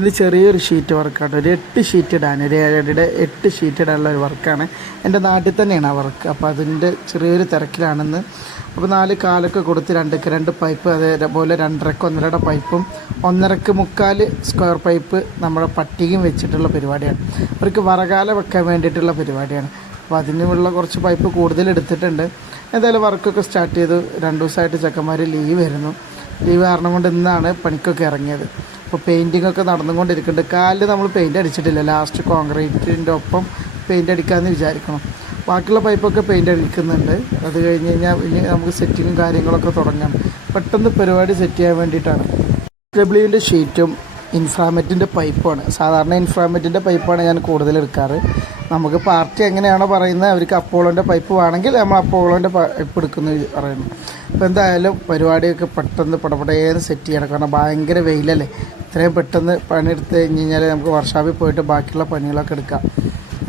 ഇത് ചെറിയൊരു ഷീറ്റ് വർക്കാണ്. ഒരു 8 ഷീറ്റ് ഇടാൻ, ഒരു 7 8 ഷീറ്റ് ഇടാനുള്ള ഒരു വർക്കാണ്. എൻ്റെ നാട്ടിൽ തന്നെയാണ് ആ വർക്ക്. അപ്പോൾ അതിൻ്റെ ചെറിയൊരു തിരക്കിലാണെന്ന്. അപ്പോൾ 4 കാലൊക്കെ കൊടുത്ത് 2 പൈപ്പ്, അതേപോലെ 2.5 1.5 പൈപ്പും 1.5 3/4 സ്ക്വയർ പൈപ്പ് നമ്മുടെ പട്ടികയും വെച്ചിട്ടുള്ള പരിപാടിയാണ്. അവർക്ക് വറകാല വെക്കാൻ വേണ്ടിയിട്ടുള്ള പരിപാടിയാണ്. അപ്പോൾ അതിനുള്ള കുറച്ച് പൈപ്പ് കൂടുതൽ എടുത്തിട്ടുണ്ട്. എന്തായാലും വർക്കൊക്കെ സ്റ്റാർട്ട് ചെയ്തു. 2 ദിവസമായിട്ട് ചെക്കന്മാർ ലീവ് കാരണം കൊണ്ട് ഇന്നാണ് പണിക്കൊക്കെ ഇറങ്ങിയത്. അപ്പോൾ പെയിൻറ്റിങ്ങൊക്കെ നടന്നുകൊണ്ടിരിക്കുന്നുണ്ട്. കാലിൽ നമ്മൾ പെയിൻറ്റ് അടിച്ചിട്ടില്ല. ലാസ്റ്റ് കോൺക്രീറ്റിൻ്റെ ഒപ്പം പെയിൻറ്റ് അടിക്കാമെന്ന് വിചാരിക്കണം. ബാക്കിയുള്ള പൈപ്പൊക്കെ പെയിൻറ്റ് അടിക്കുന്നുണ്ട്. അത് കഴിഞ്ഞ് കഴിഞ്ഞാൽ ഇനി നമുക്ക് സെറ്റിങ്ങും കാര്യങ്ങളൊക്കെ തുടങ്ങണം. പെട്ടെന്ന് പരിപാടി സെറ്റ് ചെയ്യാൻ വേണ്ടിയിട്ടാണ്. ഡബ്ല്യുവിൻ്റെ ഷീറ്റും ഇൻഫ്രാമെറ്റിൻ്റെ പൈപ്പാണ്. സാധാരണ ഇൻഫ്രാമെറ്റിൻ്റെ പൈപ്പാണ് ഞാൻ കൂടുതൽ എടുക്കാറ്. നമുക്ക് പാർട്ടി എങ്ങനെയാണോ പറയുന്നത്, അവർക്ക് അപ്പോളോൻ്റെ പൈപ്പ് വേണമെങ്കിൽ നമ്മൾ അപ്പോളോൻ്റെ പൈപ്പ് എടുക്കുന്നു പറയുന്നു. അപ്പോൾ എന്തായാലും പരിപാടിയൊക്കെ പെട്ടെന്ന് പടപടേന്ന് സെറ്റ് ചെയ്യണം. കാരണം ഭയങ്കര വെയിലല്ലേ. ഇത്രയും പെട്ടെന്ന് പണിയെടുത്ത് കഴിഞ്ഞ് കഴിഞ്ഞാൽ നമുക്ക് വർക്ക്ഷോപ്പിൽ പോയിട്ട് ബാക്കിയുള്ള പണികളൊക്കെ എടുക്കാം.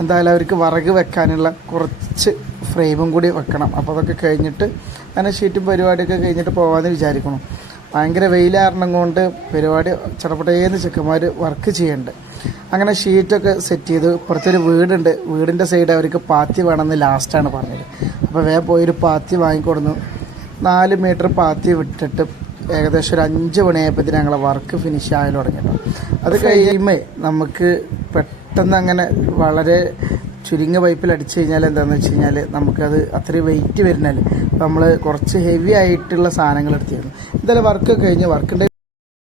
എന്തായാലും അവർക്ക് വിറക് വെക്കാനുള്ള കുറച്ച് ഫ്രെയിമും കൂടി വെക്കണം. അപ്പോൾ അതൊക്കെ കഴിഞ്ഞിട്ട് അങ്ങനെ ഷീറ്റും പരിപാടിയൊക്കെ കഴിഞ്ഞിട്ട് പോകാമെന്ന് വിചാരിക്കണം. ഭയങ്കര വെയിൽ കാരണം കൊണ്ട് പരിപാടി ചടപടേന്ന് ചെക്കന്മാർ വർക്ക് ചെയ്യുന്നുണ്ട്. അങ്ങനെ ഷീറ്റൊക്കെ സെറ്റ് ചെയ്തു. ഇപ്പുറത്തൊരു വീടുണ്ട്. വീടിൻ്റെ സൈഡ് അവർക്ക് പാത്തി വേണമെന്ന് ലാസ്റ്റാണ് പറഞ്ഞത്. അപ്പോൾ വേഗം പോയൊരു പാത്തി വാങ്ങിക്കൊടുന്നു. 4 മീറ്റർ പാത്തി വിട്ടിട്ട് ഏകദേശം ഒരു 5 മണിയായപ്പോഴത്തേന് ഞങ്ങളെ വർക്ക് ഫിനിഷ് ആയാലും തുടങ്ങിയിട്ടു. അത് കഴിയുമ്പോൾ നമുക്ക് പെട്ടെന്ന് അങ്ങനെ വളരെ ചുരുങ്ങിയ പൈപ്പിൽ അടിച്ചു കഴിഞ്ഞാൽ എന്താണെന്ന് വെച്ച് കഴിഞ്ഞാൽ നമുക്കത് അത്രയും വെയിറ്റ് വരുന്നല്ലേ. അപ്പോൾ നമ്മൾ കുറച്ച് ഹെവി ആയിട്ടുള്ള സാധനങ്ങൾ എടുത്തിരുന്നു. എന്തായാലും വർക്ക് കഴിഞ്ഞ് വർക്കിൻ്റെ